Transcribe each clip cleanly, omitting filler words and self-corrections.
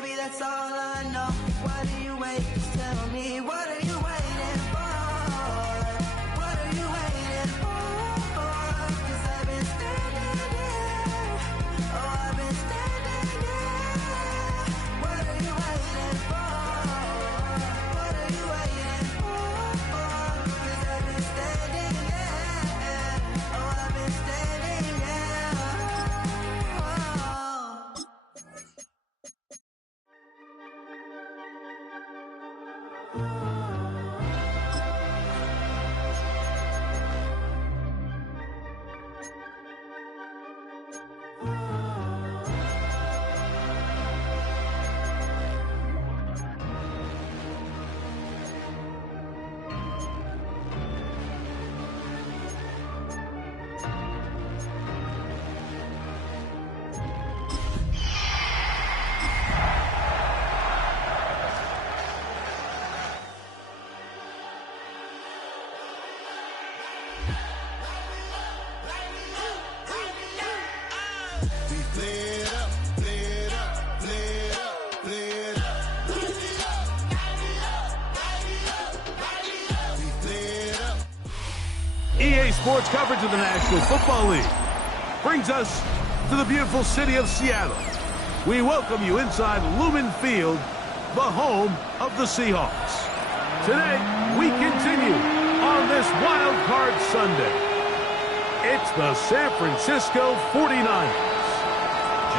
baby, that's all I know. Why do you wait? Just tell me, what are you waiting for? What are you waiting for? 'Cause I've been standing here. Oh, I've been standing here. What are you waiting for? What are you waiting for? 'Cause I've been standing here. Oh, I've been standing here. EA Sports coverage of the National Football League brings us to the beautiful city of Seattle. We welcome you inside Lumen Field, the home of the Seahawks. Today, we continue on this Wild Card Sunday. It's the San Francisco 49ers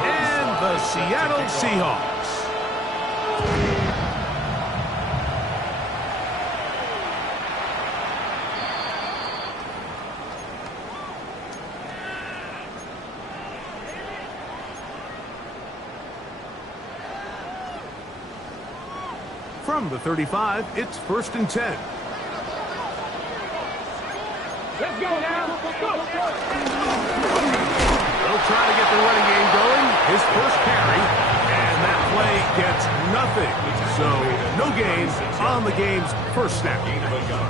and the Seattle Seahawks. From the 35, it's 1st and 10. Let's go now. Go. They'll try to get the running game going. His first carry, and that play gets nothing. So, no gains on the game's first snap.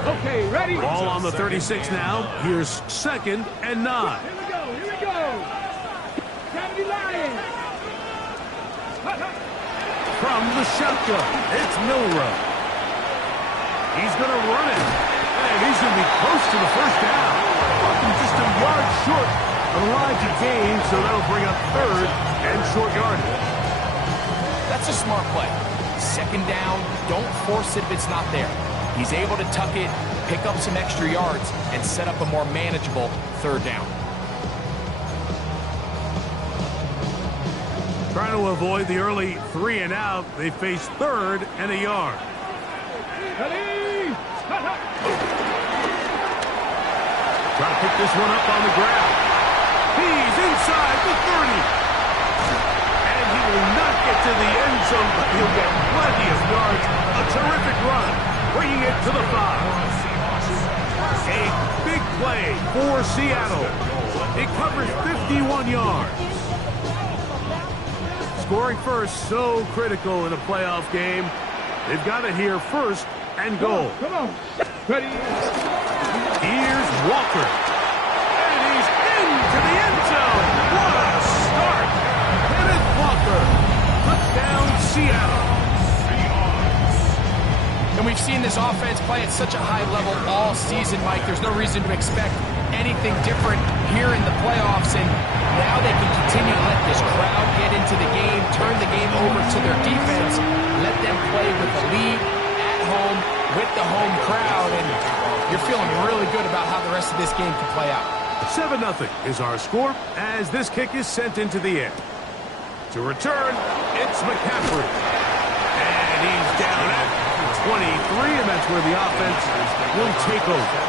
Okay, ready? Ball on the 36 now. Here's 2nd and 9. Here we go. Gravity Lion. From the shotgun, it's Milroe. He's going to run it, and he's going to be close to the first down. Just a yard short of the line to gain, so that'll bring up 3rd and short yardage. That's a smart play. 2nd down, don't force it if it's not there. He's able to tuck it, pick up some extra yards, and set up a more manageable 3rd down. Trying to avoid the early 3 and out, they face 3rd and a yard. Trying to pick this one up on the ground. He's inside the 30. And he will not get to the end zone, but he'll get plenty of yards. A terrific run, bringing it to the 5. A big play for Seattle. It covers 51 yards. Scoring first, so critical in a playoff game. They've got it here 1st and goal. Come on. Ready? Here's Walker. And he's into the end zone. What a start. Kenneth Walker. Touchdown, Seattle. And we've seen this offense play at such a high level all season, Mike. There's no reason to expect anything different here in the playoffs, and now they can continue to let this crowd get into the game, turn the game over to their defense, let them play with the lead at home with the home crowd, and you're feeling really good about how the rest of this game can play out. 7-0 is our score as this kick is sent into the air. To return, it's McCaffrey. And he's down at 23, and that's where the offense will take over.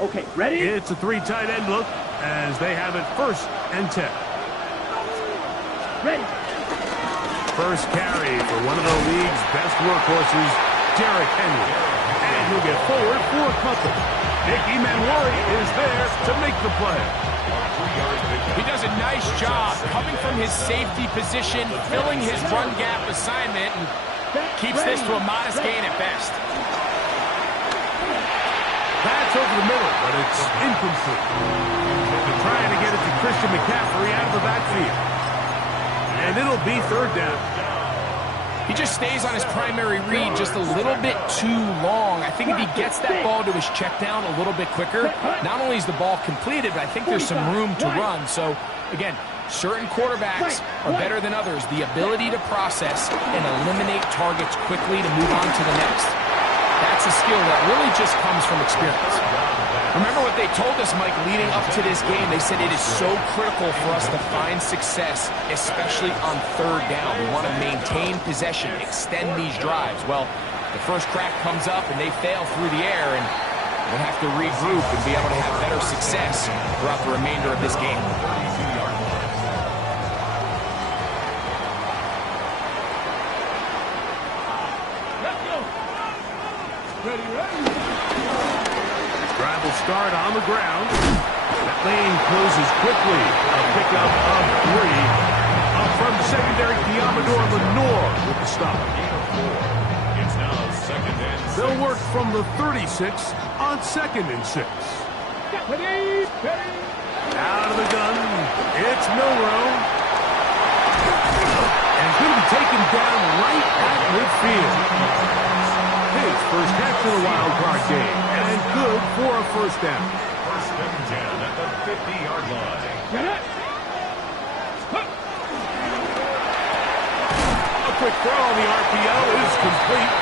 Okay, ready? It's a 3 tight end look as they have it 1st and 10. Ready. First carry for one of the league's best workhorses, Derrick Henry. And he'll get forward for a couple. Nick Emmanwori is there to make the play. He does a nice job coming from his safety position, filling his run gap assignment, and keeps this to a modest gain at best. pass over the middle, but it's incomplete. They're trying to get it to Christian McCaffrey out of the backfield. And it'll be third down. He just stays on his primary read just a little bit too long. I think if he gets that ball to his check down a little bit quicker, not only is the ball completed, but I think there's some room to run. So, again, certain quarterbacks are better than others. The ability to process and eliminate targets quickly to move on to the next. That's a skill that really just comes from experience. Remember what they told us, Mike, leading up to this game. They said it is so critical for us to find success, especially on third down. We want to maintain possession, extend these drives. Well, the first crack comes up and they fail through the air, and we'll have to regroup and be able to have better success throughout the remainder of this game. Drive will start on the ground. That lane closes quickly. A pickup of 3. Up from secondary, Diamador Lenore with the stop. It's now second and 6. They'll work from the 36 on second and 6. Out of the gun, it's Milroe. And going to be taken down right at midfield. His first catch in the wild card game, and good for a first down. First and 10 at the 50-yard line. A quick throw on the RPO is complete.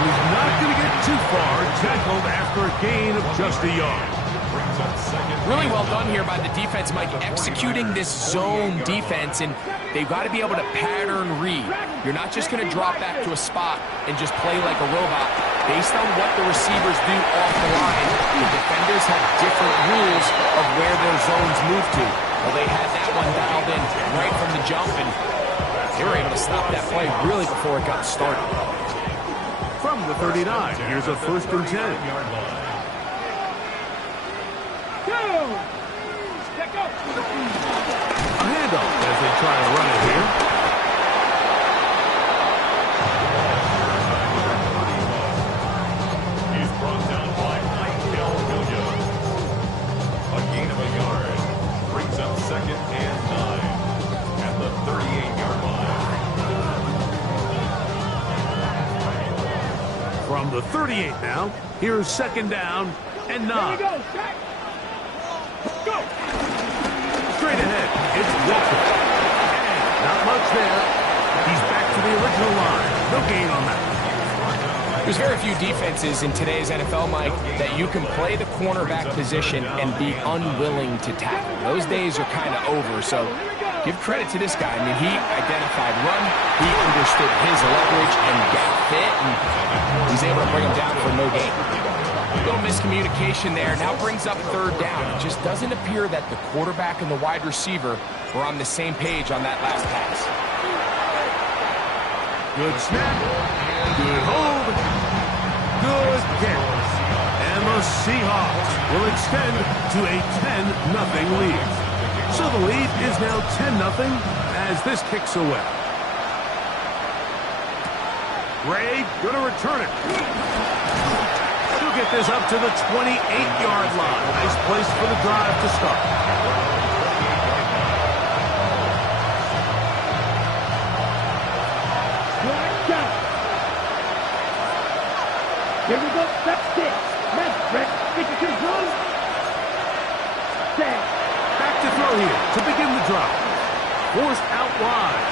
He's not going to get too far, tackled after a gain of just a yard. Brings up second. Really well done here by the defense, Mike, executing this zone defense, and they've got to be able to pattern read. You're not just going to drop back to a spot and just play like a robot. Based on what the receivers do off the line, the defenders have different rules of where their zones move to. Well, they had that one dialed in right from the jump, and they were able to stop that play really before it got started. From the 39, here's a first and 10. A handoff as they try to run it here. He's brought down by Michael Williams. A gain of a yard. Brings up second and 9 at the 38-yard line. From the 38 now, here's second down and 9. Straight ahead, it's Walker. And not much there. He's back to the original line. No gain on that. There's very few defenses in today's NFL, Mike, that you can play the cornerback position and be unwilling to tackle. Those days are kind of over, so give credit to this guy. I mean, he identified run, he understood his leverage and gap fit, and he's able to bring him down for no gain. A little miscommunication there. Now brings up third down. It just doesn't appear that the quarterback and the wide receiver were on the same page on that last pass. Good snap. Good hold. Good kick. And the Seahawks will extend to a 10-0 lead. So the lead is now 10-0 as this kicks away. Ray going to return it. He'll get this up to the 28-yard line. Nice place for the drive to start. Here we go, step 6. Left, Brett, get your control. Back to throw here to begin the drive. Forced out wide.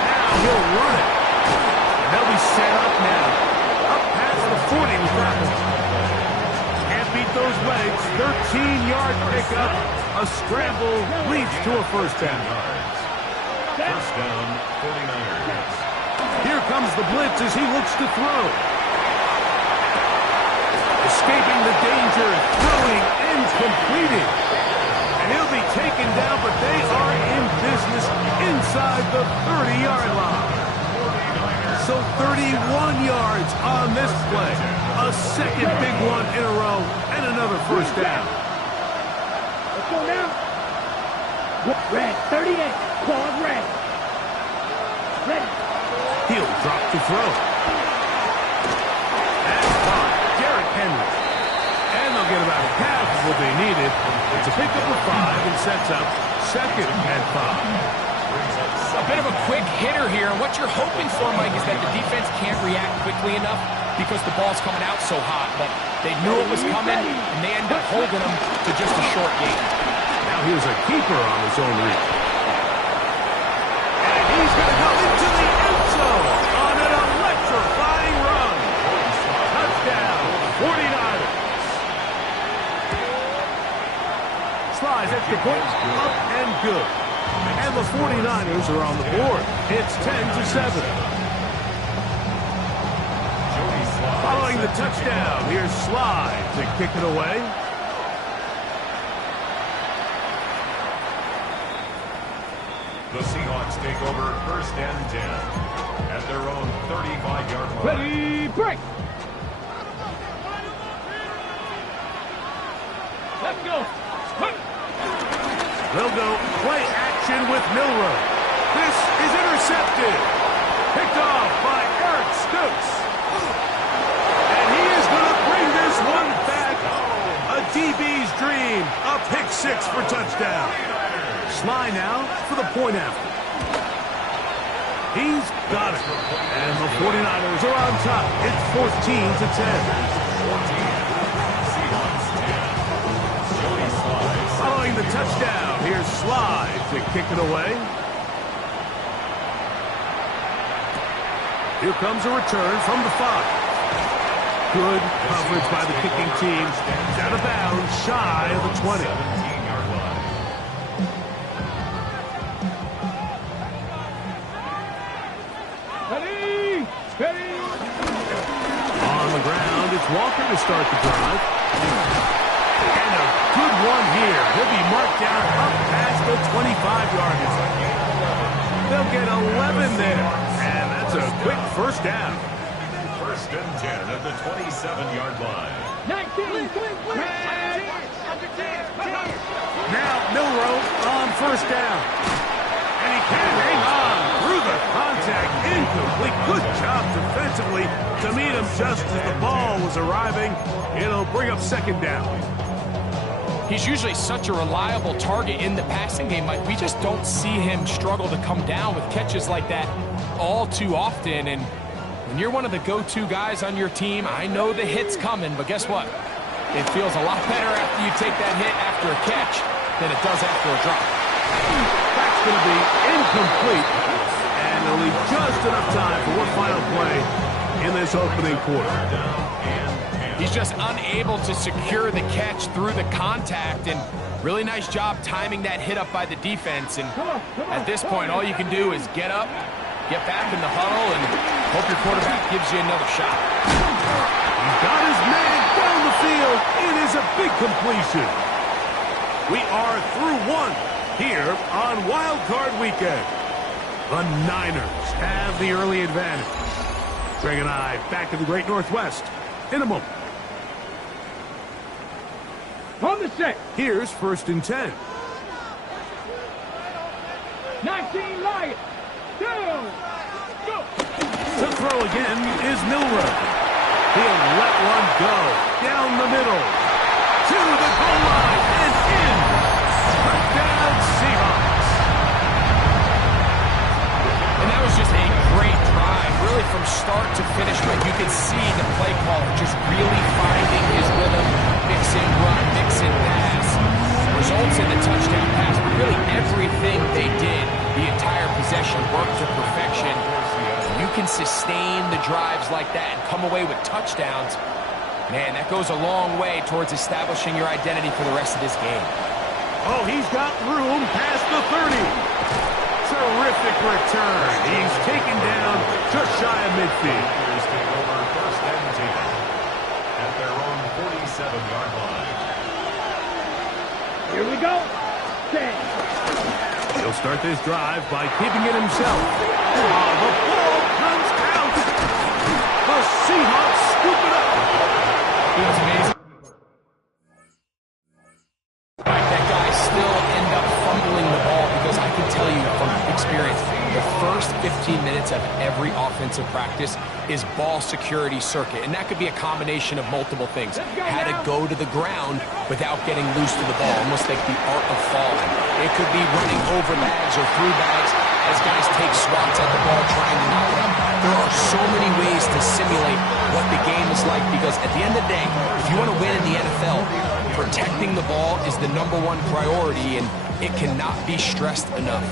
Now he'll run it. And they'll be set up now. Up past the 40 with that one. Can't beat those legs. 13-yard pickup. A scramble leads to a first down. First down, 49ers. Here comes the blitz as he looks to throw. Escaping the danger, throwing and completing. And he'll be taken down, but they are in business inside the 30-yard line. So 31 yards on this play. A second big one in a row, and another first down. Let's go now. Red, 38. Claws red. Ready. He'll drop to throw. That's caught. Derrick Henry. And the get about half of what they needed. It's a pickup of 5 and sets up 2nd and 5. A bit of a quick hitter here, and what you're hoping for, Mike, is that the defense can't react quickly enough because the ball's coming out so hot. But they knew it was coming, and they end up holding them to just a short game. Now here's a keeper on his own reach. And he's going to go into the end zone on an electrifying run. Touchdown, 49ers. Slides extra point, up and good. And the 49ers are on the board. It's 10-7. Following the touchdown, here's Slide to kick it away. The Seahawks take over 1st and 10 at their own 35-yard line. Ready, break. Let's go. They'll go play action with Milroe. This is intercepted. Picked off by Eric Stokes. And he is going to bring this one back. A DB's dream. A pick 6 for touchdown. Sly now for the point after. He's got it. And the 49ers are on top. It's 14-10. Following the touchdown, here's Slide to kick it away. Here comes a return from the 5. Good coverage by the kicking team. Out of bounds, shy of the 20. 17-yard line. Ready, ready. On the ground, it's Walker to start the drive. And a good one here. He'll be marked down up past the 25-yard line. They'll get 11 there. And that's a quick first down. 1st and 10 at the 27-yard line. 19. Now Milroe on first down. And he can hang on through the contact. Incomplete. Good job defensively to meet him just as the ball was arriving. It'll bring up 2nd down. He's usually such a reliable target in the passing game, Mike. We just don't see him struggle to come down with catches like that all too often. And when you're one of the go-to guys on your team, I know the hit's coming, but guess what? It feels a lot better after you take that hit after a catch than it does after a drop. That's going to be incomplete. And it'll leave just enough time for one final play in this opening quarter. He's just unable to secure the catch through the contact, and really nice job timing that hit up by the defense. And at this point, all you can do is get up, get back in the huddle, and hope your quarterback gives you another shot. He's got his man down the field. It is a big completion. We are through one here on Wild Card Weekend. The Niners have the early advantage. Greg and I back in the Great Northwest in a moment. On the set. Here's 1st and 10. 19 Lions. Down. Go. To throw again is Milroe. He'll let one go down the middle to the goal line and in. Touchdown Seahawks. And that was just a great drive, really from start to finish. But you can see the play caller just really finding his rhythm, mix and run, mix and pass. Results in the touchdown pass, but really everything they did, the entire possession worked to perfection. You can sustain the drives like that and come away with touchdowns. Man, that goes a long way towards establishing your identity for the rest of this game. Oh, he's got room past the 30. Terrific return. He's taken down just shy of midfield. Packers take over 1st and 10 at their own 47-yard line. Here we go. 10. He'll start this drive by keeping it himself. Oh, the ball comes out. The Seahawks scoop it up. It's amazing. That guy still end up fumbling the ball because I can tell you from experience, the first 15 minutes of every offensive practice is ball security circuit, and that could be a combination of multiple things. How to go to the ground without getting loose to the ball, almost like the art of falling. It could be running over bags or through bags as guys take swats at the ball trying to knock it up. There are so many ways to simulate what the game is like, because at the end of the day, if you want to win in the NFL, protecting the ball is the #1 priority, and it cannot be stressed enough.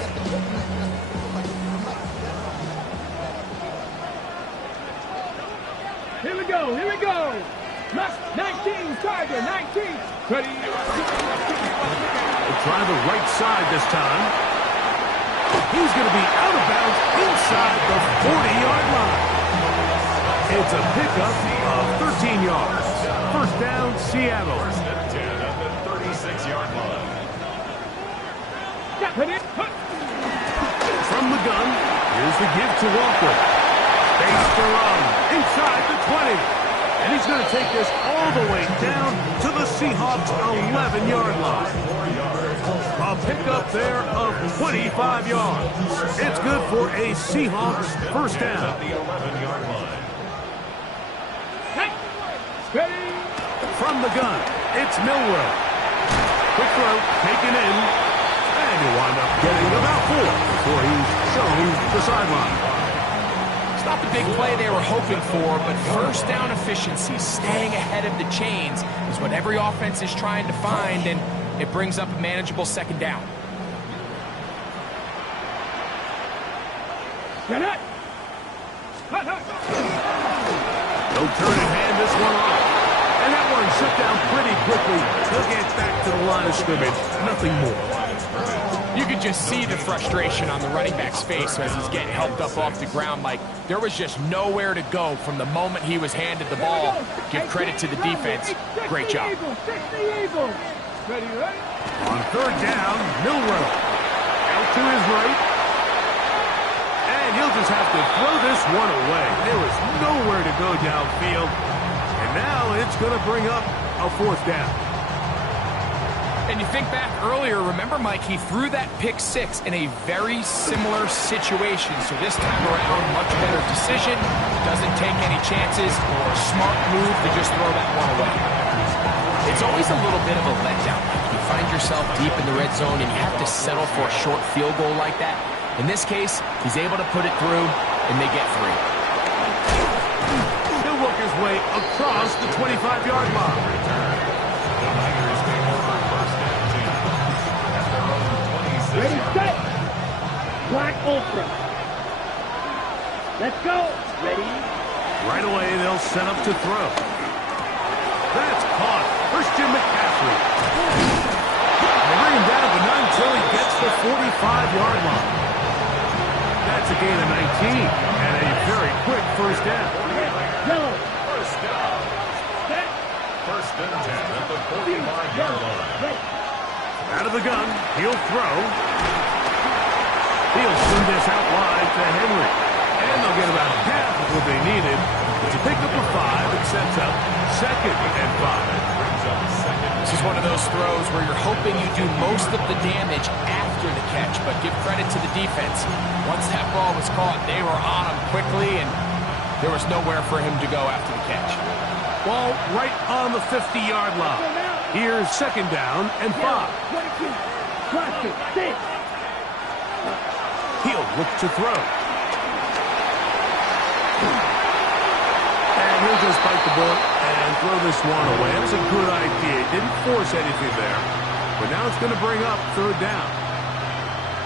Here we go, here we go. 19, Tiger, 19. Ready? They try the right side this time. He's going to be out of bounds inside the 40-yard line. It's a pickup of 13 yards. First down, Seattle. First and 10 at the 36-yard line. From the gun, here's the give to Walker. Face to run, inside the 20. And he's going to take this all the way down to the Seahawks' 11-yard line. A pickup there of 25 yards. It's good for a Seahawks first down. At the 11-yard line. Ready? From the gun, it's Milroe. Quick throw, taken in. And you wind up getting about 4 before he's shown the sideline. It's not the big play they were hoping for, but first down efficiency, staying ahead of the chains, is what every offense is trying to find, and it brings up a manageable second down. Get it. No turn and hand this one off. And that one shut down pretty quickly. He'll get back to the line of scrimmage. Nothing more. You could just see the frustration on the running back's face as he's getting helped up off the ground. Like, there was just nowhere to go from the moment he was handed the ball. Give credit to the defense. Great job. Ready, ready? On third down, Milroe. Out to his right. And he'll just have to throw this one away. There was nowhere to go downfield. And now it's going to bring up a fourth down. And you think back earlier, remember, Mike, he threw that pick 6 in a very similar situation. So this time around, much better decision. Doesn't take any chances. Smart move to just throw that one away. It's always a little bit of a letdown. You find yourself deep in the red zone and you have to settle for a short field goal like that. In this case, he's able to put it through, and they get 3. He'll work his way across the 25-yard line. The Niners take over first and 10 at their own 26. Ready, set. Black Ultra. Let's go. Ready? Right away, they'll set up to throw. That's caught. Christian McCaffrey. They bring him down, but not until he gets the 45-yard line. That's a gain of 19 and a very quick first down. Yellow. First down. Set. First and 10 at the 45-yard line. Ready. Out of the gun, he'll throw. He'll send this out wide to Henry. And they'll get about half of what they needed. It's a pickup of 5. It sets up second and 5. Brings up second. This is one of those throws where you're hoping you do most of the damage after the catch, but give credit to the defense. Once that ball was caught, they were on him quickly, and there was nowhere for him to go after the catch. Ball right on the 50-yard line. Here's second down and 5. 22. Cluster. 6. He'll look to throw. And he'll just bite the bullet and throw this one away. That was a good idea. Didn't force anything there. But now it's going to bring up third down.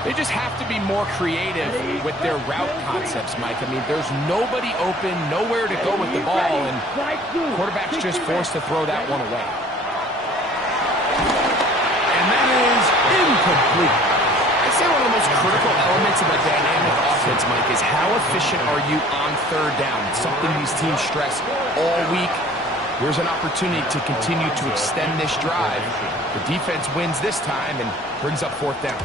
They just have to be more creative with their route concepts, Mike. I mean, there's nobody open, nowhere to go with the ball, and quarterback's just forced to throw that one away. And that is incomplete. I'd say one of the most critical elements of a dynamic offense, Mike, is how efficient are you on third down? It's something these teams stress all week. Here's an opportunity to continue to extend this drive. The defense wins this time and brings up fourth down.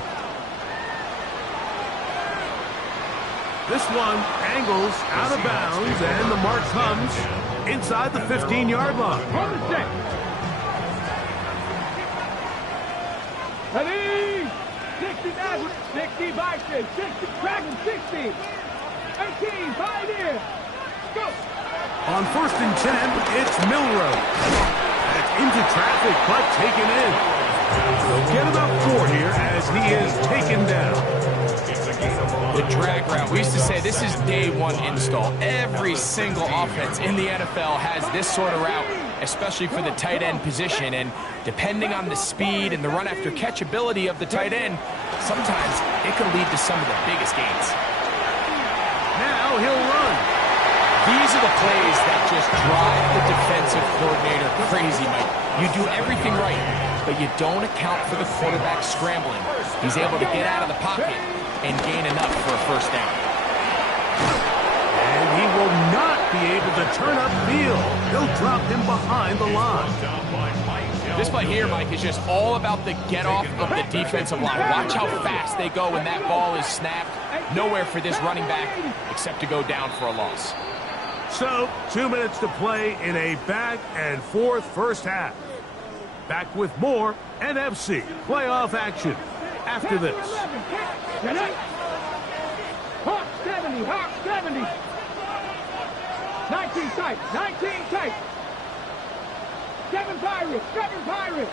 This one angles out of bounds, and the mark comes inside the 15-yard line. On the set. Ready. 6. 59, 60, Vikings, 60, Dragon, 60, 18, Pioneer, go! On 1st and 10, it's Milroe. That's into traffic, but taken in. They'll get about 4 here as he is taken down. The drag route. We used to say this is day one install. Every single offense in the NFL has this sort of route, especially for the tight end position. And depending on the speed and the run after catch ability of the tight end, sometimes it can lead to some of the biggest gains. Now he'll run. These are the plays that just drive the defensive coordinator crazy, Mike. You do everything right, but you don't account for the quarterback scrambling. He's able to get out of the pocket and gain enough for a first down. And he will not be able to turn upfield. They'll drop him behind the line. This play here, Mike, is just all about the get-off of the defensive line. Watch how fast they go when that ball is snapped. Nowhere for this running back except to go down for a loss. So, 2 minutes to play in a back-and-forth first half. Back with more NFC playoff action after this. Hawk 70, Hawk 70. 19 tight, 19 tight. 7 Pirates, 7 Pirates.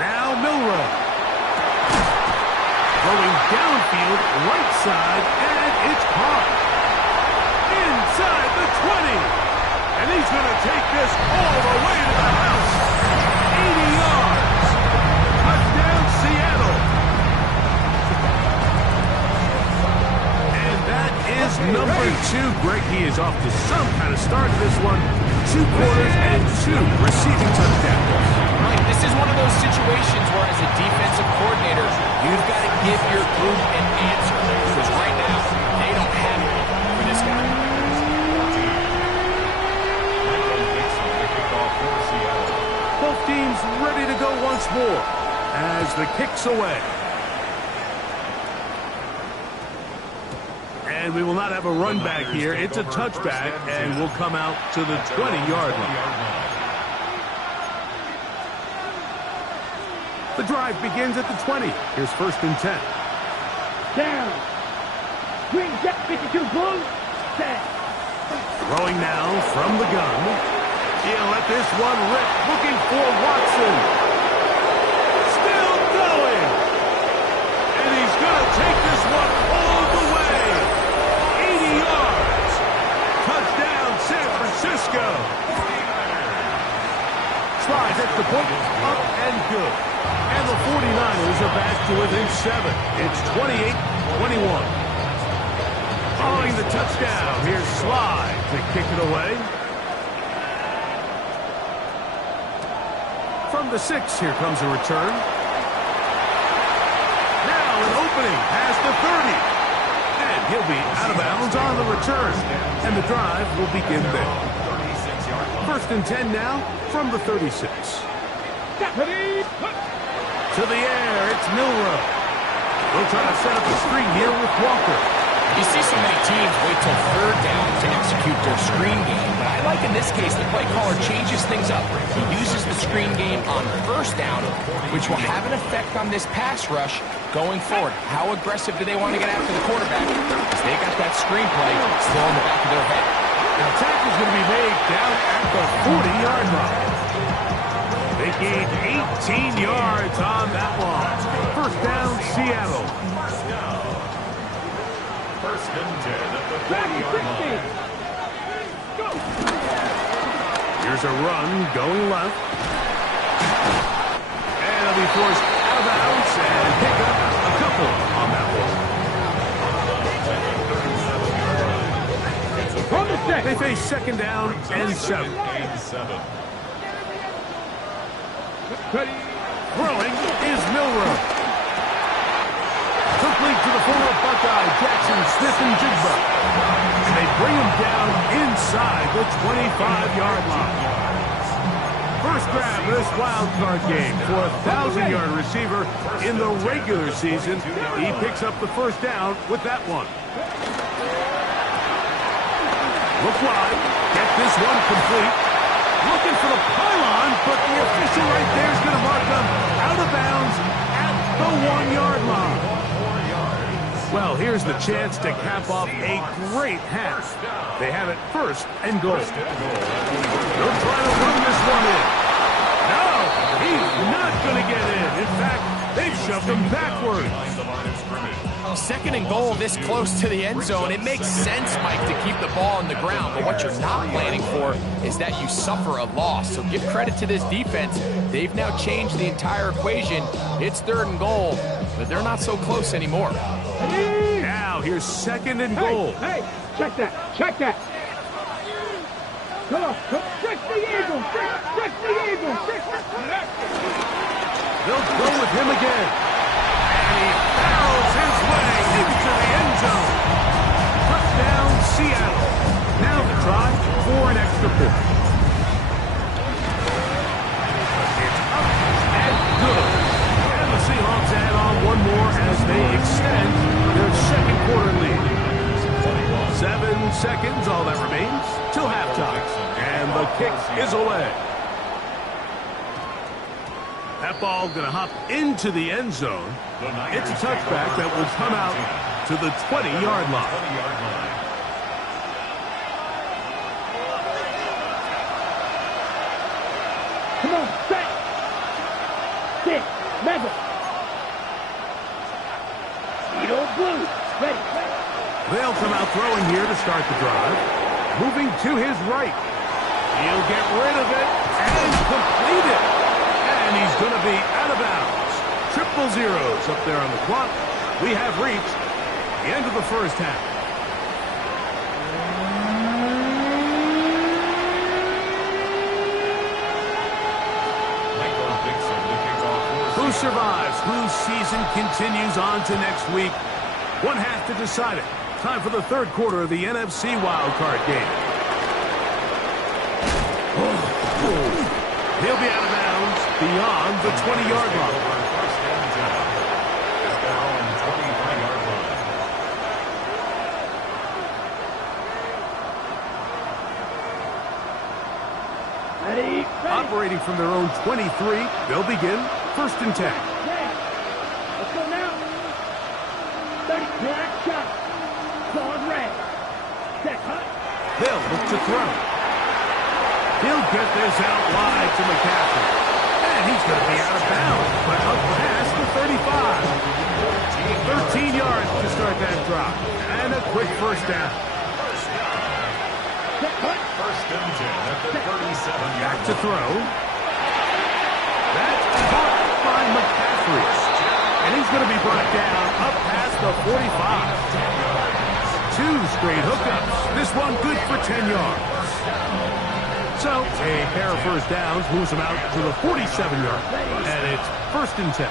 Now Milroe. Going downfield, right side, and it's caught. Inside the 20. And he's going to take this all the way to the house. 80 yards. Touchdown, Seattle. And that is number 2. Greg, he is off to some kind of start to this one. 2 quarters and 2 receiving touchdowns. Right, this is one of those situations where as a defensive coordinator, you've got to give your group an answer. Because right now, they don't have it for this guy. Both teams ready to go once more as the kick's away. And we will not have a run back here. It's a touchback, and we'll come out to the 20-yard line. The drive begins at the 20. Here's 1st and 10. Down. Green Jet 52 Bulls. Set. Throwing now from the gun. He'll let this one rip, looking for Watson. Still going. And he's going to take this one all the way. 80 yards. Touchdown, San Francisco. Slides at the point, up and good. And the 49ers are back to within 7. It's 28-21. Following the touchdown, here's Slide to kick it away. From the 6, here comes a return. Now an opening past the 30. And he'll be out of bounds on the return. And the drive will begin there. 1st and 10 now from the 36. To the air, it's Milroe. They'll try to set up a screen here with Walker. You see so many teams wait till 3rd down to execute their screen game, but I like in this case the play caller changes things up. He uses the screen game on 1st down, which will have an effect on this pass rush going forward. How aggressive do they want to get after the quarterback? Because they got that screen play still in the back of their head. The attack is going to be made down at the 40-yard line. They gained 18 yards on that one. 1st down, Seattle. 1st and 10 at the 30-yard line. Here's a run going left. And it'll be forced out of bounds and pick up a couple on that one. They face 2nd down and 7. Throwing is Milroe. Complete to the former Buckeye, Jackson Smith-Njigba. And they bring him down inside the 25-yard line. First grab of this wild card game for a 1,000-yard receiver in the regular season. He picks up the 1st down with that one. Look wide. Get this one complete. Looking for the pylon, but the official right there is going to mark them out of bounds at the 1-yard line. Well, here's the chance to cap off a great half. They have it first and goal. They'll try to run this one in. No, he's not going to get in. In fact, they've shoved him backwards. Second and goal this close to the end zone. It makes sense, Mike, to keep the ball on the ground. But what you're not planning for is that you suffer a loss. So give credit to this defense. They've now changed the entire equation. It's third and goal, but they're not so close anymore. Now here's second and goal. Hey, check that. Check that. Come on. Stretch the eagle. Stretch the eagle. They'll go with him again. And he barrels his way into the end zone. Touchdown, Seattle. Now the try for an extra point. It's up and good. And the Seahawks add on one more as they extend their second quarter lead. 7 seconds, all that remains, till halftime. And the kick is away. That ball going to hop into the end zone. It's a touchback that will come out to the 20-yard line. Come on, set. Sit. Level. Speedo blue. Ready. They'll come out throwing here to start the drive. Moving to his right. He'll get rid of it and complete it. And he's going to be out of bounds. Triple zeros up there on the clock. We have reached the end of the first half. Who survives? Whose season continues on to next week? One half to decide it. Time for the third quarter of the NFC wildcard game. He'll be out of bounds beyond the 20-yard line. Ready. Operating from their own 23, they'll begin first and 10. Let's go now. 30-yard shot. Ball red. Set hut. They'll look to throw. He'll get this out wide to McCaffrey. And he's going to be out of bounds, but up past the 35. 13 yards to start that drop. And a quick first down. Set hut. First and 10 at the 37-yard Back to throw. That's caught by McCaffrey. And he's going to be brought down up past the 45. 2 straight hookups. This one good for 10 yards. So, a pair of first downs moves them out to the 47-yard. And it's first and 10.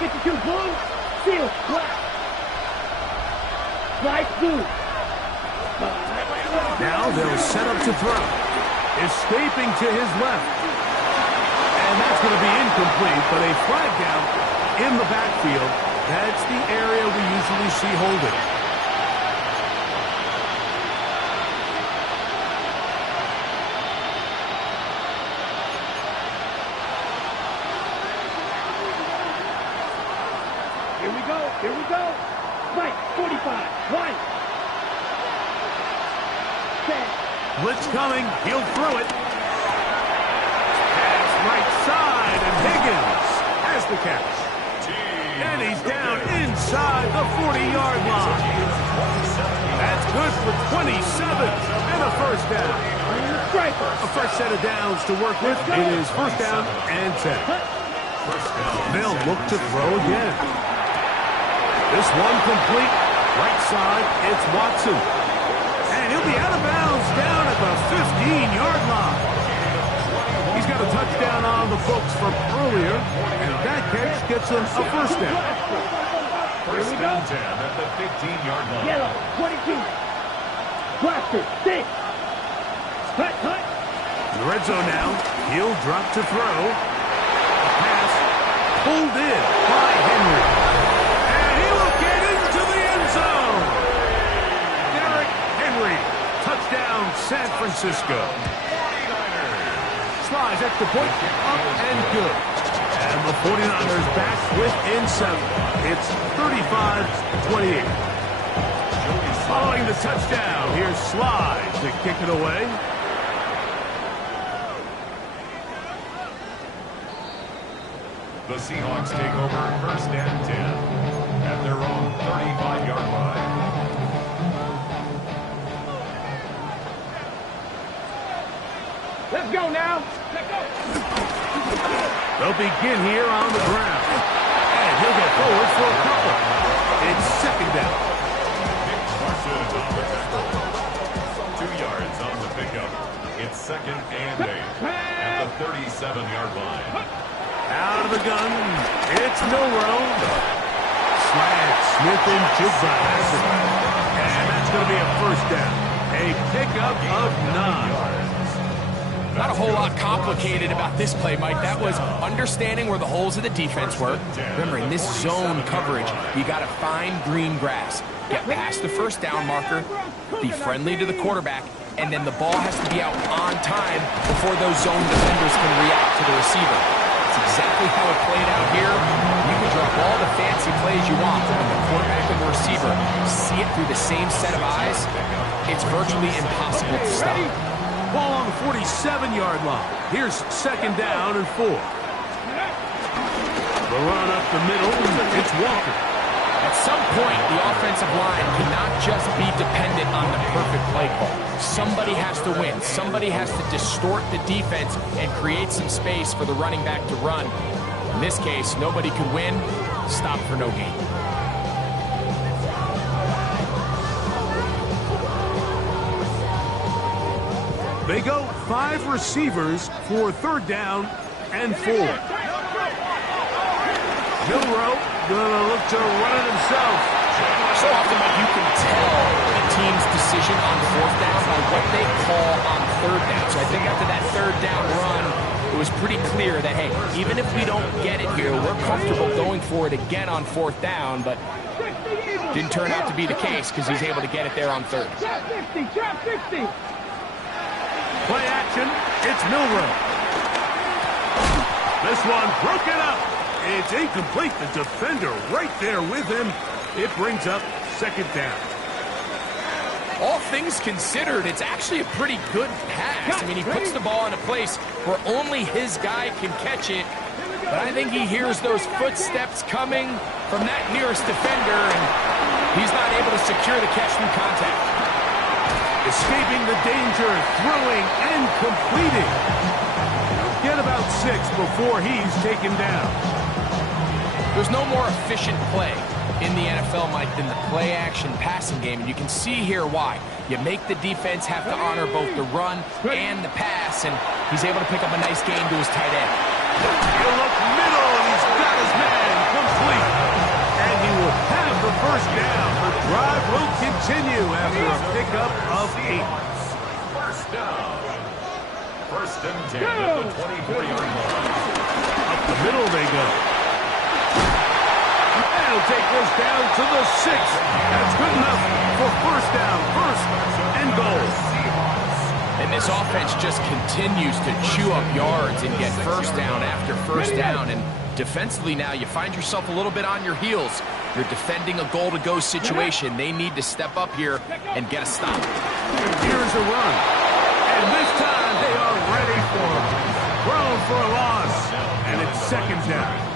52 blue. Seal. Black. Slice blue. Now they'll set up to throw. Escaping to his left. And that's going to be incomplete, but a flag down in the backfield. That's the area we usually see holding. Here we go. Right, 45. Right. Set. Blitz coming. He'll throw it. Pass right side, and Higgins has the catch. And he's down inside the 40-yard line. That's good for 27 and a first down. A fresh set of downs to work with. It is first down and 10. They'll look to throw again. This one complete. Right side, it's Watson. And he'll be out of bounds down at the 15-yard line. He's got a touchdown on the books from earlier, and that catch gets him a first down. First and 10 at the 15-yard line. Yellow, 22. Blaster, 6. Hut. In the red zone now, he'll drop to throw. A pass pulled in by Henry. And he will get into the end zone. Derrick Henry, touchdown San Francisco. Slides extra point, up and good. And the 49ers back within 7. It's 35-28. Following the touchdown, here's Slide to kick it away. The Seahawks take over first and 10 at their own 35-yard line. Let's go now. Let's go. They'll begin here on the ground. And he'll go forward for a couple. It's second down. Nick Parsons on the tackle. 2 yards on the pickup. It's second and 8 at the 37-yard line. Out of the gun. It's Milrow. Slant. Smith and Jigba has it. And that's going to be a first down. A pickup of 9. Not a whole lot complicated about this play, Mike. That was understanding where the holes of the defense were. Remember, in this zone coverage, you got to find green grass. Get past the first down marker, be friendly to the quarterback, and then the ball has to be out on time before those zone defenders can react to the receiver. That's exactly how it played out here. You can drop all the fancy plays you want, but when the quarterback and the receiver see it through the same set of eyes, it's virtually impossible to stop. Ball on the 47-yard line. Here's second down and 4. The run up the middle. It's Walker. At some point, the offensive line cannot just be dependent on the perfect play call. Somebody has to win. Somebody has to distort the defense and create some space for the running back to run. In this case, nobody could win. Stop for no gain. They go 5 receivers for third down and 4. Milrow gonna look to run it himself. So often, Mike, you can tell the team's decision on fourth down by what they call on third down. So I think after that third down run, it was pretty clear that, hey, even if we don't get it here, we're comfortable going for it again on fourth down, but didn't turn out to be the case because he's able to get it there on third. Trap 50, trap 50. Play action. It's Milrow. This one broken up. It's incomplete. The defender right there with him. It brings up second down. All things considered, it's actually a pretty good pass. I mean, he puts the ball in a place where only his guy can catch it. But I think he hears those footsteps coming from that nearest defender, and he's not able to secure the catch through contact. Escaping the danger, throwing and completing. Get about 6 before he's taken down. There's no more efficient play in the NFL, Mike, than the play-action passing game, and you can see here why. You make the defense have to honor both the run and the pass, and he's able to pick up a nice gain to his tight end. He'll look middle, and he's got his man complete. And he will have the first down. The drive will continue after a pickup of 8. First down. First and 10 at the 24-yard line. Up the middle they go. They'll take this down to the 6. That's good enough for first down, first and goal. And this offense just continues to chew up yards and get first down after first down. And defensively now, you find yourself a little bit on your heels. You're defending a goal-to-go situation. They need to step up here and get a stop. Here's a run. And this time they are ready for him. Thrown for a loss. And it's second down.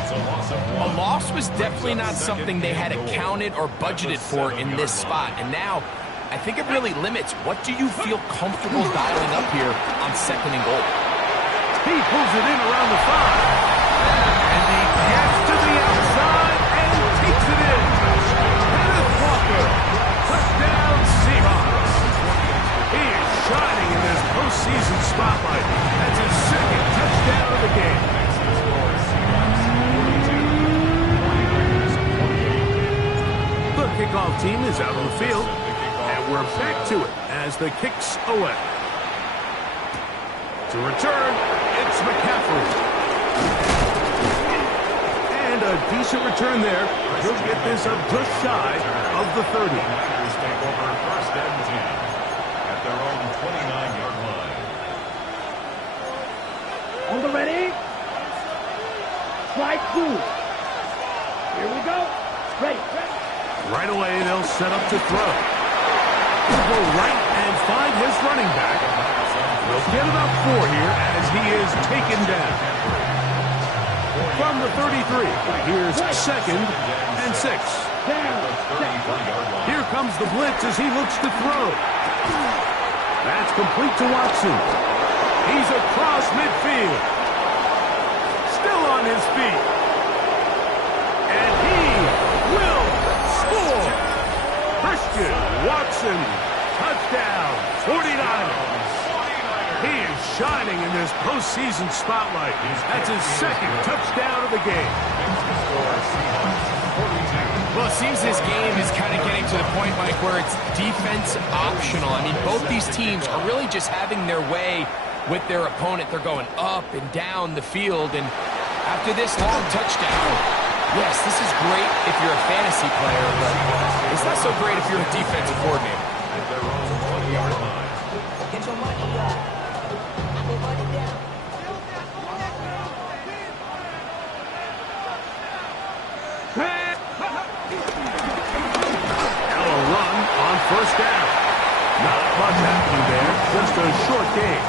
It's a loss of 1. A loss was definitely not something they had accounted or budgeted for in this spot. And now, I think it really limits what do you feel comfortable dialing up here on second and goal. He pulls it in around the 5. And he gets to the outside and takes it in. Kenneth Walker. Touchdown Seahawks. He is shining in this postseason spotlight. That's his second touchdown of the game. The kickoff team is out on the field. And we're back to it as the kick's away. To return, it's McCaffrey. And a decent return there. He'll get this up just shy of the 30. Packers take over first and 10 at their own 29-yard line. On the ready. Slide through. Here we go. Ready. Right away, they'll set up to throw. He'll go right and find his running back. We'll get about 4 here as he is taken down. From the 33, here's 2nd and 6. Here comes the blitz as he looks to throw. That's complete to Watson. He's across midfield. Still on his feet. And he will score. Christian Watson, touchdown, 49ers. He is shining in this postseason spotlight. That's his 2nd touchdown of the game. Well, it seems this game is kind of getting to the point, Mike, where it's defense optional. I mean, both these teams are really just having their way with their opponent. They're going up and down the field, and after this long touchdown, yes, this is great if you're a fantasy player, but it's not so great if you're a defensive coordinator. At their own 20-yard line. Get your money up. Put money down. Now a run on 1st down. Not much happening there, just a short gain.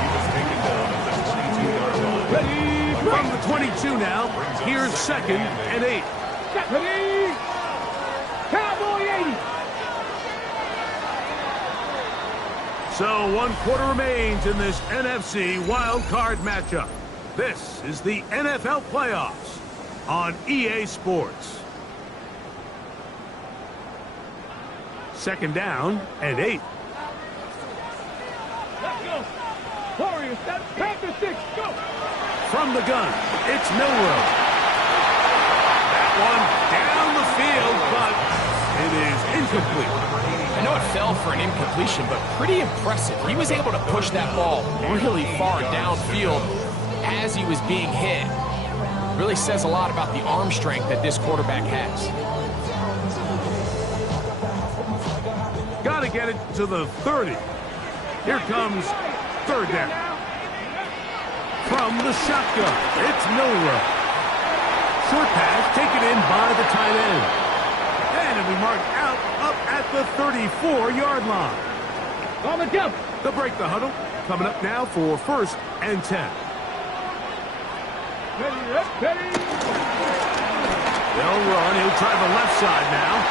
He was taken down at the 22-yard line. Ready from the 22 now. Here's 2nd and 8. Ready. Cowboy 80. So 1 quarter remains in this NFC wild card matchup. This is the NFL playoffs on EA Sports. 2nd down and 8. Let's go. Warriors, that's Panther 6. Go. From the gun, it's Milroe. That one down the field, but it is incomplete. I know it fell for an incompletion, but pretty impressive. He was able to push that ball really far downfield as he was being hit. Really says a lot about the arm strength that this quarterback has. Got to get it to the 30. Here comes 3rd down. From the shotgun, it's Milroe. Short pass taken in by the tight end. And it'll be marked out up at the 34-yard line. On the jump. They'll break the huddle. Coming up now for 1st and 10. Ready. They'll run. He'll try the left side now.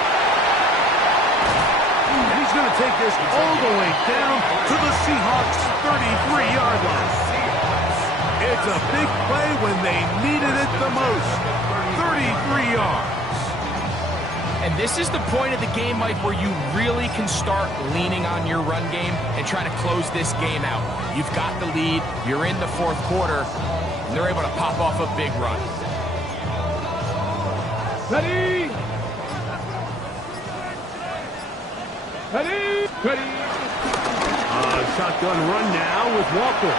And he's going to take this all the way down to the Seahawks' 33-yard line. It's a big play when they needed it the most. 33 yards. And this is the point of the game, Mike, where you really can start leaning on your run game and try to close this game out. You've got the lead. You're in the 4th quarter. And they're able to pop off a big run. Ready. Shotgun run now with Walker.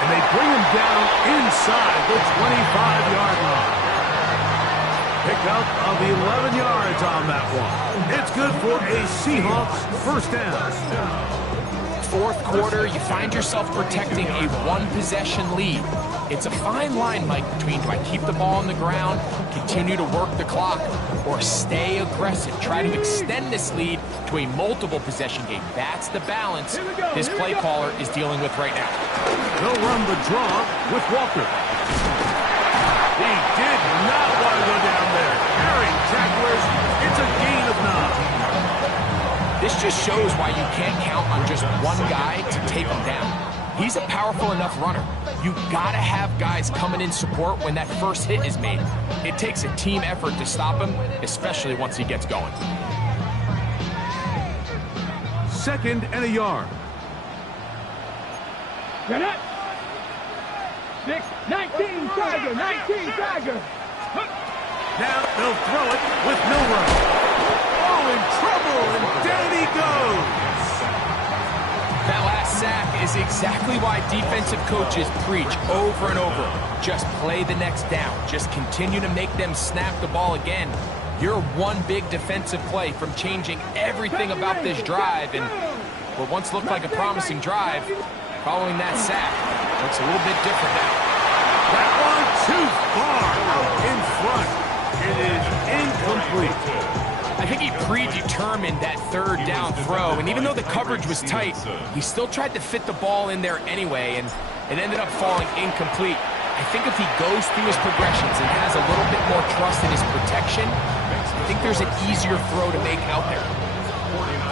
And they bring him down inside the 25-yard line. Pickup of 11 yards on that one. It's good for a Seahawks 1st down. 4th quarter, you find yourself protecting a 1-possession lead. It's a fine line, Mike, between do I keep the ball on the ground, continue to work the clock, or stay aggressive, try to extend this lead to a multiple possession game. That's the balance this play caller is dealing with right now. They'll run the draw with Walker. He did not want to go down there. Carrying tacklers, it's a gain of 9. This just shows why you can't count on just one guy to take him down. He's a powerful enough runner. You gotta have guys coming in support when that first hit is made. It takes a team effort to stop him, especially once he gets going. 2nd and a yard. Get it. 6, 19, Tiger, 19, Tiger. Now they'll throw it with Milroe. Oh, in trouble, and down he goes. That last sack is exactly why defensive coaches preach over and over. Just play the next down. Just continue to make them snap the ball again. You're one big defensive play from changing everything about this drive, and what once looked like a promising drive, following that sack, looks a little bit different now. That too far out in front. It is incomplete. I think he predetermined that third down throw, and even though the coverage was tight, he still tried to fit the ball in there anyway, and it ended up falling incomplete. I think if he goes through his progressions and has a little bit more trust in his protection, I think there's an easier throw to make out there.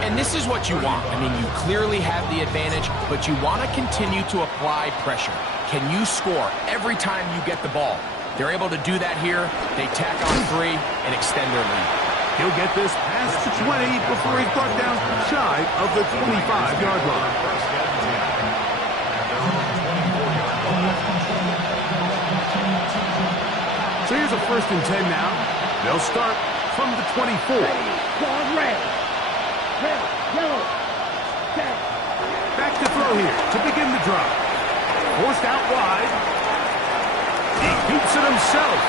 And this is what you want. I mean, you clearly have the advantage, but you want to continue to apply pressure. Can you score every time you get the ball? They're able to do that here. They tack on 3 and extend their lead. He'll get this past the 20 before he's brought down shy of the 25-yard line. So here's a 1st and 10 now. They'll start from the 24. Squad red. Red, yellow, set. Back to throw here to begin the drive. Forced out wide. He keeps it himself.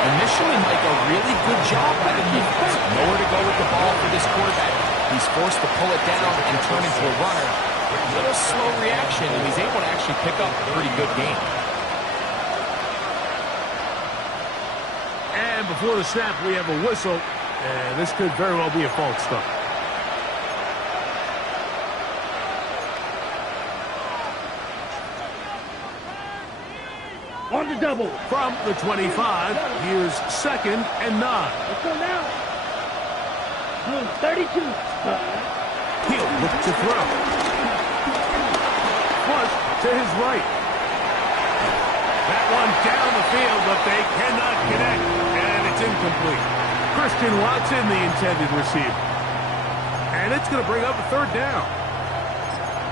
Initially, Mike, a really good job by the defense. Nowhere to go with the ball for this quarterback. He's forced to pull it down and turn into a runner. A little slow reaction, and he's able to actually pick up a pretty good game. And before the snap, we have a whistle. And this could very well be a false start. On the double. From the 25, here's 2nd and 9. Let's go now. Blue 32. He'll look to throw. Flush to his right. That one down the field, but they cannot connect, and it's incomplete. Christian Watson, the intended receiver. And it's going to bring up a 3rd down.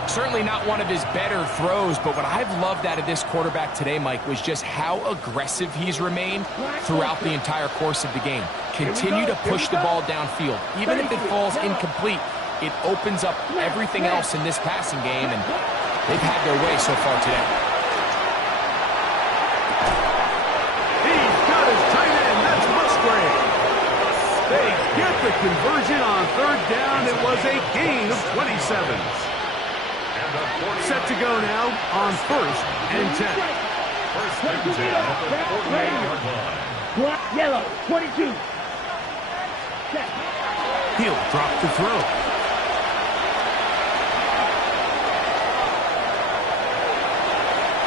Certainly not one of his better throws, but what I've loved out of this quarterback today, Mike, was just how aggressive he's remained throughout the entire course of the game. Continue to push the ball downfield. Even if it falls incomplete, it opens up everything else in this passing game, and they've had their way so far today. He's got his tight end. That's Musgrave. They get the conversion on 3rd down. It was a gain of 27. Set to go now on 1st and 10. 1st and 10 at the 48-yard line. Black, yellow, 22. Set. He'll drop to throw.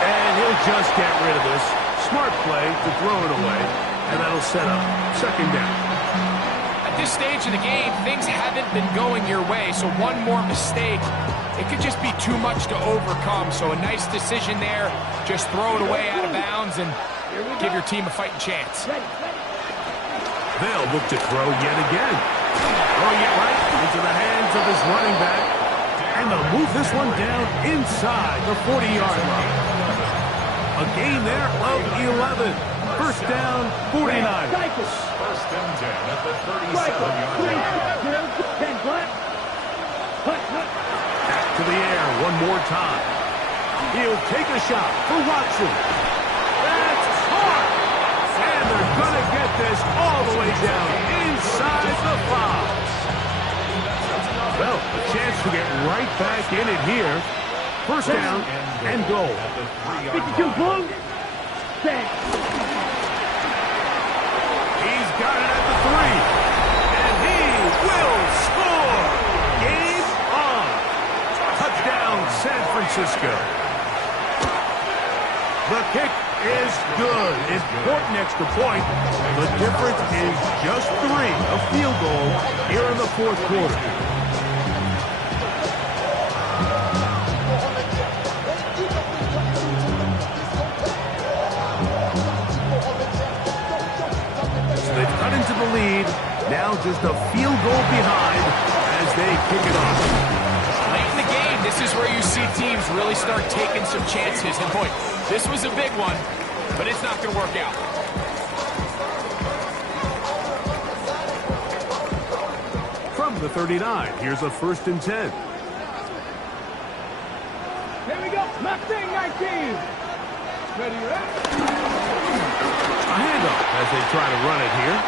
And he'll just get rid of this. Smart play to throw it away, and that'll set up 2nd down. At this stage of the game, things haven't been going your way, so one more mistake, it could just be too much to overcome. So a nice decision there. Just throw it away out of bounds and give your team a fighting chance. They'll look to throw yet again. Throwing it right into the hands of his running back. And they'll move this one down inside the 40-yard line. A gain there of 11. 1st down, 49. 1st and 10 at the 37-yard line. 10 black. Back to the air one more time. He'll take a shot for Watson. That's caught. And they're going to get this all the way down inside the 5. Well, a chance to get right back in it here. 1st down and goal. 52 blue. Set. He's got it at the 3. And he will score. Game on. Touchdown, San Francisco. The kick is good. Important extra point. The difference is just 3, a field goal here in the 4th quarter. So they've cut into the lead. Now just a field goal behind as they kick it off. Late in the game, this is where you see teams really start taking some chances. And boy, this was a big one, but it's not going to work out. From the 39, here's a 1st and 10. Here we go. Mustang 19. Ready, A handoff as they try to run it here.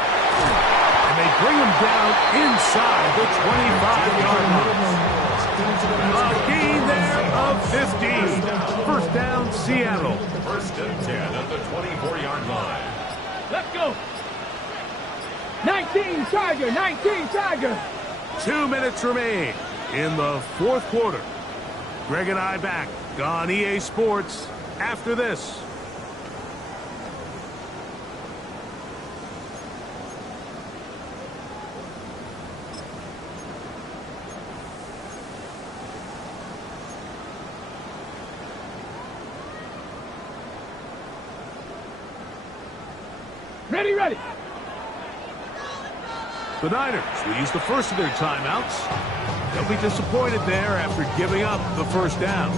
And they bring him down inside the 25-yard line. A gain there of 15. First down, Seattle. First and 10 at the 24-yard line. Let's go. 19 Charger, 19 Charger. 2 minutes remain in the fourth quarter. Greg and I back on EA Sports after this. Ready, ready. The Niners will use the first of their timeouts. They'll be disappointed there after giving up the first down.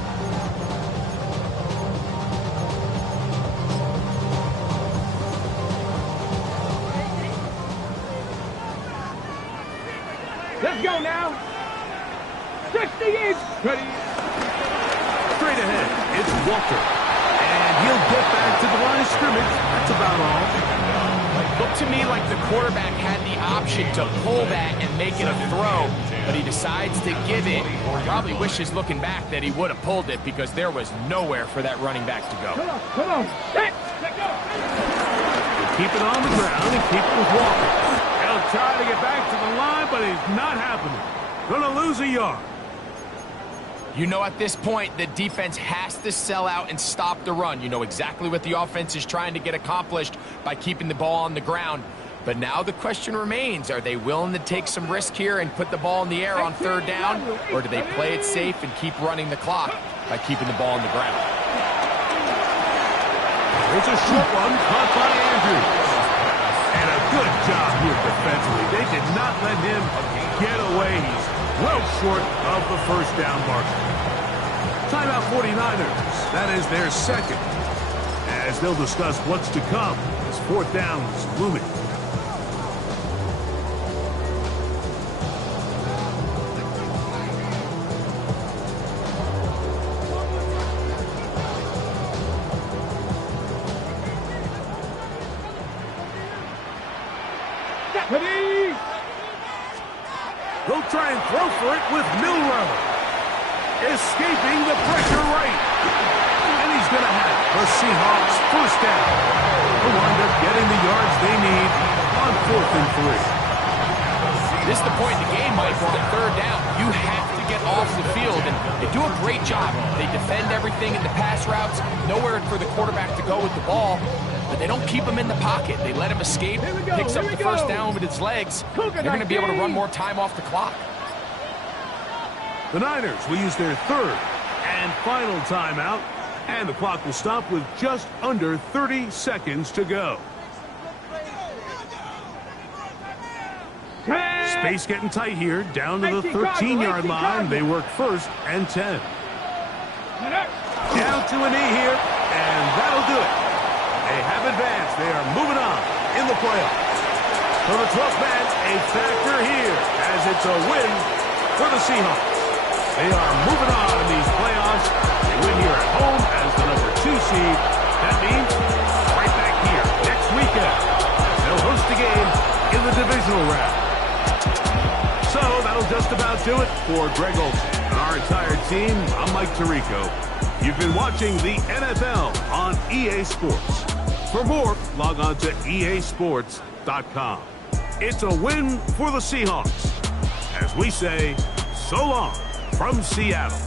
Let's go now. 60 inch. Ready. Straight ahead, it's Walker. And he'll get back to the line of scrimmage. That's about all. Looked to me like the quarterback had the option to pull that and make it a throw, but he decides to give it. Probably wishes looking back that he would have pulled it because there was nowhere for that running back to go. Come on. Set. Let go. Keep it on the ground and keep it with Walker. He'll try to get back to the line, but it's not happening. Gonna lose a yard. You know, at this point, the defense has to sell out and stop the run. You know exactly what the offense is trying to get accomplished by keeping the ball on the ground. But now the question remains, are they willing to take some risk here and put the ball in the air on third down? Or do they play it safe and keep running the clock by keeping the ball on the ground? It's a short one caught by Andrews. And a good job here defensively. They did not let him get away. He's well short of the first down marker. Timeout 49ers. That is their second. As they'll discuss what's to come as fourth down is looming. Ready. He'll try and throw for it with Milroe. Escaping the pressure right. And he's going to have the Seahawks first down. They'll wind up getting the yards they need on 4th and 3. This is the point in the game, Mike, where on third down, you have to get off the field, and they do a great job. They defend everything in the pass routes, nowhere for the quarterback to go with the ball, but they don't keep him in the pocket. They let him escape, picks up the first down with his legs. They're going to be able to run more time off the clock. The Niners will use their third and final timeout, and the clock will stop with just under 30 seconds to go. Space getting tight here, down to the 13-yard line. They work 1st and 10. Down to a knee here, and that'll do it. They have advanced. They are moving on in the playoffs. For the 12th man, a factor here, as it's a win for the Seahawks. They are moving on in these playoffs. They win here at home as the number 2 seed. That means right back here next weekend. They'll host the game in the divisional round. So that'll just about do it for Greg Olsen and our entire team. I'm Mike Tirico. You've been watching the NFL on EA Sports. For more, log on to easports.com. It's a win for the Seahawks. As we say, so long from Seattle.